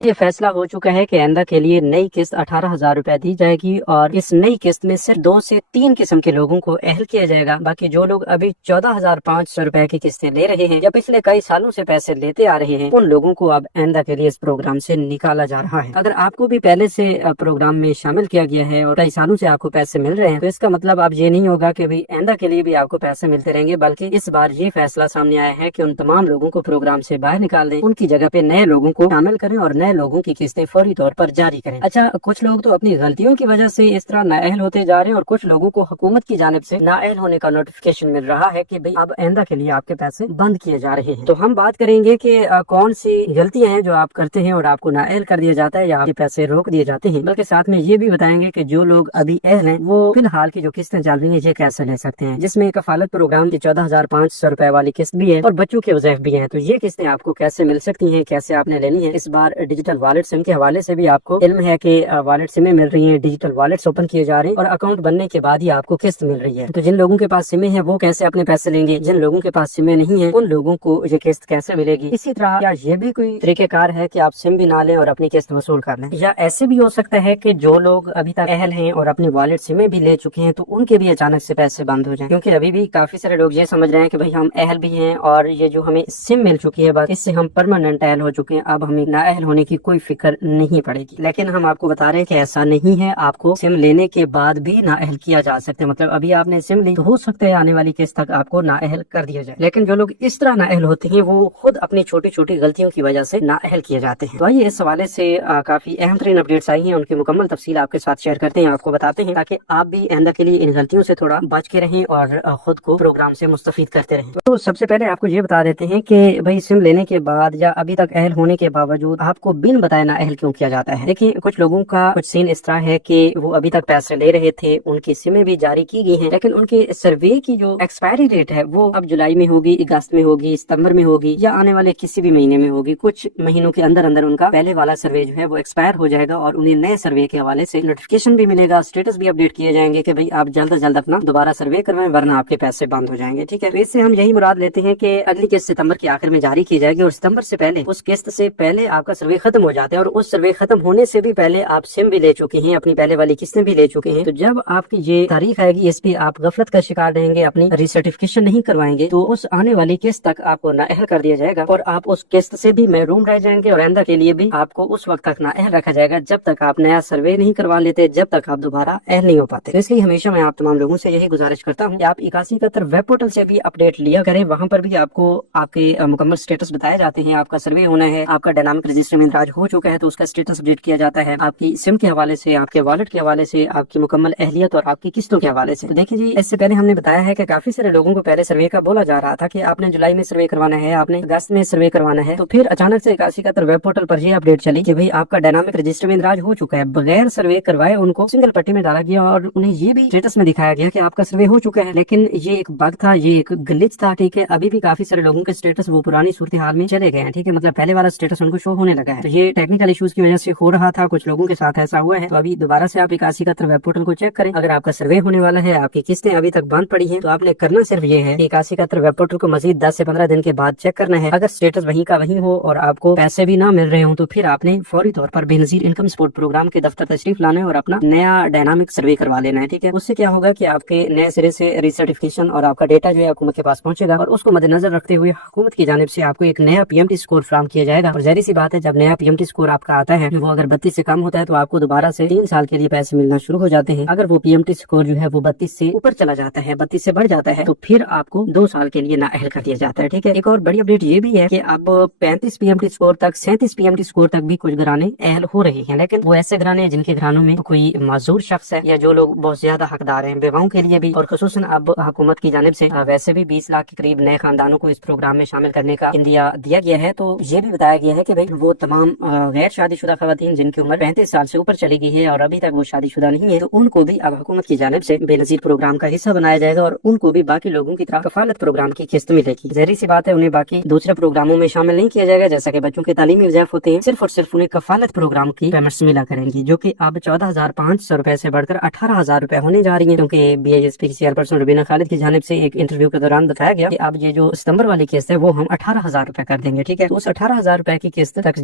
یہ فیصلہ ہو چکا ہے کہ آئندہ کے لیے نئی قسط 18,000 روپے دی جائے گی اور اس نئی قسط میں صرف 2 سے 3 قسم کے لوگوں کو اہل کیا جائے گا۔ باقی جو لوگ ابھی 14,500 روپے کی قسطیں لے رہے ہیں یا پچھلے کئی سالوں سے پیسے لیتے آ رہے ہیں، ان لوگوں کو اب آئندہ کے لیے اس پروگرام سے نکالا جا رہا ہے۔ اگر آپ کو بھی پہلے سے پروگرام میں شامل کیا گیا ہے اور کئی سالوں سے آپ کو پیسے مل رہے ہیں، تو اس کا مطلب اب یہ نہیں ہوگا کہ آئندہ کے لیے بھی آپ کو پیسے ملتے رہیں گے، بلکہ اس بار یہ فیصلہ سامنے آیا ہے کہ ان تمام لوگوں کو پروگرام سے باہر نکال دیں، ان کی جگہ پہ نئے لوگوں کو شامل کریں اور نئے لوگوں کی قسطیں فوری طور پر جاری کریں۔ اچھا، کچھ لوگ تو اپنی غلطیوں کی وجہ سے اس طرح نااہل ہوتے جا رہے ہیں اور کچھ لوگوں کو حکومت کی جانب سے نااہل ہونے کا نوٹیفیکیشن مل رہا ہے کہ اب آئندہ کے لیے آپ کے پیسے بند کیے جا رہے ہیں۔ تو ہم بات کریں گے کہ کون سی غلطیاں ہیں جو آپ کرتے ہیں اور آپ کو نااہل کر دیا جاتا ہے یا آپ کے پیسے روک دیے جاتے ہیں، بلکہ ساتھ میں یہ بھی بتائیں گے کہ جو لوگ ابھی اہل ہیں وہ فی الحال کی جو قسطیں چل رہی ہیں یہ کیسے لے سکتے ہیں، جس میں کفالت پروگرام کی 14,500 روپے والی قسط بھی ہے اور بچوں کے وظائف بھی ہیں۔ تو یہ قسطیں آپ کو کیسے مل سکتی ہیں، کیسے آپ نے لینی ہے، اس بار ڈیجیٹل والٹ سم کے حوالے سے بھی آپ کو علم ہے کہ والٹ سمیں مل رہی ہیں، ڈیجیٹل والٹس اوپن کیے جا رہے ہیں اور اکاؤنٹ بننے کے بعد ہی آپ کو قسط مل رہی ہے۔ تو جن لوگوں کے پاس سمیں ہیں وہ کیسے اپنے پیسے لیں گے، جن لوگوں کے پاس سمیں نہیں ہیں ان لوگوں کو یہ قسط کیسے ملے گی؟ اسی طرح کیا یہ بھی کوئی طریقہ کار ہے کہ آپ سم بھی نہ لیں اور اپنی قسط وصول کر لیں؟ یا ایسے بھی ہو سکتا ہے کہ جو لوگ ابھی تک اہل ہیں اور اپنی والٹ سمیں بھی لے چکے ہیں تو ان کے بھی اچانک سے پیسے بند ہو جائیں؟ کیونکہ ابھی بھی کافی سارے لوگ یہ سمجھ رہے ہیں کہ ہم اہل بھی ہیں اور یہ جو ہمیں سم مل چکی ہے بس اس سے ہم پرماننٹ اہل ہو چکے ہیں، اب ہمیں نااہل ہونے کی کوئی فکر نہیں پڑے گی۔ لیکن ہم آپ کو بتا رہے ہیں کہ ایسا نہیں ہے، آپ کو سم لینے کے بعد بھی نااہل کیا جا سکتا ہے۔ مطلب ابھی آپ نے سم لی تو ہو سکتا ہے آنے والی قسط تک آپ کو نااہل کر دیا جائے، لیکن جو لوگ اس طرح نااہل ہوتے ہیں وہ خود اپنی چھوٹی چھوٹی غلطیوں کی وجہ سے نااہل کیے جاتے ہیں۔ تو آئیے اس حوالے سے کافی اہم ترین اپڈیٹس آئی ہیں، ان کی مکمل تفصیل آپ کے ساتھ شیئر کرتے ہیں، آپ کو بتاتے ہیں تاکہ آپ بھی آئندہ کے لیے ان غلطیوں سے تھوڑا بچ کے رہیں اور خود کو پروگرام سے مستفید کرتے رہیں۔ تو سب سے پہلے آپ کو یہ بتا دیتے ہیں کہ سم لینے کے بعد یا ابھی تک اہل ہونے کے باوجود آپ کو بن بتائے نااہل کیوں کیا جاتا ہے؟ دیکھیں، کچھ لوگوں کا کچھ سین اس طرح ہے کہ وہ ابھی تک پیسے لے رہے تھے، ان کی سمیں بھی جاری کی گئی ہیں، لیکن ان کے سروے کی جو ایکسپائری ڈیٹ ہے وہ اب جولائی میں ہوگی، اگست میں ہوگی، ستمبر میں ہوگی یا آنے والے کسی بھی مہینے میں ہوگی۔ کچھ مہینوں کے اندر ان کا پہلے والا سروے جو ہے وہ ایکسپائر ہو جائے گا اور انہیں نئے سروے کے حوالے سے نوٹیفیکیشن بھی ملے گا، اسٹیٹس بھی اپڈیٹ کیے جائیں گے کہ آپ جلد از جلد اپنا دوبارہ سروے کروائیں ورنہ آپ کے پیسے بند ہو جائیں گے۔ ٹھیک ہے، تو اس سے ہم یہی مراد لیتے ہیں کہ اگلی قسط ستمبر کے آخر میں جاری کی جائے گی اور ستمبر سے پہلے اس قسط سے پہلے آپ کا سروے ختم ہو جاتا ہے اور اس سروے ختم ہونے سے بھی پہلے آپ سم بھی لے چکے ہیں، اپنی پہلے والی قسطیں بھی لے چکے ہیں۔ تو جب آپ کی یہ تاریخ آئے گی اس پہ آپ غفلت کا شکار رہیں گے، اپنی ری سرٹیفکیشن نہیں کروائیں گے، تو اس آنے والی قسط تک آپ کو نااہل کر دیا جائے گا اور آپ اس قسط سے بھی محروم رہ جائیں گے اور آئندہ کے لیے بھی آپ کو اس وقت تک نااہل رکھا جائے گا جب تک آپ نیا سروے نہیں کروا لیتے، جب تک آپ دوبارہ اہل نہیں ہو پاتے۔ تو اس لیے ہمیشہ میں آپ تمام لوگوں سے یہی گزارش کرتا ہوں کہ آپ 8171 ویب پورٹل سے بھی اپڈیٹ لیا کریں، وہاں پر بھی آپ کو آپ کے مکمل سٹیٹس بتائے جاتے ہیں، آپ کا سروے ہونا ہے، آپ کا ڈائنامک رجسٹر میں اندراج ہو چکا ہے تو اس کا سٹیٹس اپڈیٹ کیا جاتا ہے، آپ کی سم کے حوالے سے، آپ کے والٹ کے حوالے سے، آپ کی مکمل اہلیت اور آپ کی قسطوں کے حوالے سے۔ تو دیکھیں جی، اس سے پہلے ہم نے بتایا ہے کہ کافی سارے لوگوں کو پہلے سروے کا بولا جا رہا تھا کہ آپ نے جولائی میں سروے کروانا ہے، آپ نے اگست میں سروے کروانا ہے، تو پھر اچانک سے 8171 ویب پورٹل پر یہ اپڈیٹ چلی کہ آپ کا ڈائنامک رجسٹر میں اندراج ہو چکا ہے، بغیر سروے کروائے ان کو سنگل پٹی میں ڈالا گیا اور انہیں یہ بھی سٹیٹس میں دکھایا گیا کہ آپ کا سروے ہو چکا ہے، لیکن یہ ایک بگ تھا، یہ ایک گلچ تھا۔ ٹھیک ہے، ابھی بھی کافی سارے لوگوں کے سٹیٹس وہ پرانی صورتحال میں چلے گئے ہیں، ٹھیک ہے، مطلب پہلے والا سٹیٹس ان کو شو ہونے لگا ہے، تو یہ ٹیکنیکل ایشوز کی وجہ سے ہو رہا تھا، کچھ لوگوں کے ساتھ ایسا ہوا ہے۔ تو ابھی دوبارہ سے آپ 8171 ویب پورٹل کو چیک کریں، اگر آپ کا سروے ہونے والا ہے، آپ کی قسطیں ابھی تک بند پڑی ہیں، تو آپ نے کرنا صرف یہ ہے کہ 8171 ویب پورٹل کو مزید 10 سے 15 دن کے بعد چیک کرنا ہے، اگر سٹیٹس وہیں کا وہیں ہو اور آپ کو پیسے بھی نہ مل رہے ہوں تو پھر آپ نے فوری طور پر بے نظیر انکم سپورٹ پروگرام کے دفتر تشریف لانا ہے اور اپنا نیا ڈائنامک سروے کروا لینا ہے۔ ٹھیک ہے، اس سے کیا ہوگا کہ آپ کے نئے سرے سے ری سرٹیفکیشن اور آپ کا ڈیٹا جو ہے حکومت کے پاس پہنچے گا اور اس کو مد نظر رکھتے ہوئے حکومت کی جانب سے آپ کو ایک نیا PMT اسکور فراہم کیا جائے گا، اور ظاہر سی بات ہے جب نیا PMT اسکور آپ کا آتا ہے وہ اگر 32 سے کم ہوتا ہے تو آپ کو دوبارہ سے 3 سال کے لیے پیسے ملنا شروع ہو جاتے ہیں، اگر وہ PMT اسکور جو ہے وہ 32 سے اوپر چلا جاتا ہے، 32 سے بڑھ جاتا ہے، تو پھر آپ کو 2 سال کے لیے نااہل کر دیا جاتا ہے۔ ٹھیک ہے، ایک اور بڑی اپڈیٹ یہ بھی ہے کہ اب 35 PMT اسکور تک، 37 PMT اسکور تک بھی کچھ گھرانے اہل ہو رہے ہیں، لیکن وہ ایسے گھرانے ہیں جن کے گھرانوں میں کوئی معذور شخص ہے یا جو لوگ بہت زیادہ حقدار ہیں، بیواؤں کے لیے بھی، اور خصوصاً اب حکومت کی جانب سے ویسے بھی 20 لاکھ کے قریب نئے خاندانوں کو اس پروگرام میں شامل کرنے کا عندیہ دیا گیا ہے۔ تو یہ بھی بتایا گیا ہے کہ وہ تمام غیر شادی شدہ خواتین جن کی عمر 35 سال سے اوپر چلی گئی ہے اور ابھی تک وہ شادی شدہ نہیں ہے، تو ان کو بھی اب حکومت کی جانب سے بے نظیر پروگرام کا حصہ بنایا جائے گا اور ان کو بھی باقی لوگوں کی طرح کفالت پروگرام کی قسط ملے گی۔ ظاہر سی بات ہے انہیں باقی دوسرے پروگراموں میں شامل نہیں کیا جائے گا، جیسا کہ بچوں کے تعلیمی وظائف ہوتے ہیں، صرف اور صرف انہیں کفالت پروگرام کی پیمنٹس ملا کریں گی، جو کہ اب 14,500 روپے سے بڑھ کر 18,000 روپے ہونے جا رہی ہیں، کیونکہ BISP چیئرپرسن ربینہ خالد کی جانب سے ایک انٹرویو کے دوران بتایا گیا کہ اب یہ جو ستمبر والی قسط ہے وہ ہم 18,000 روپے کر دیں گے۔ ٹھیک ہے، تو اس 18,000 روپے کی قسط تک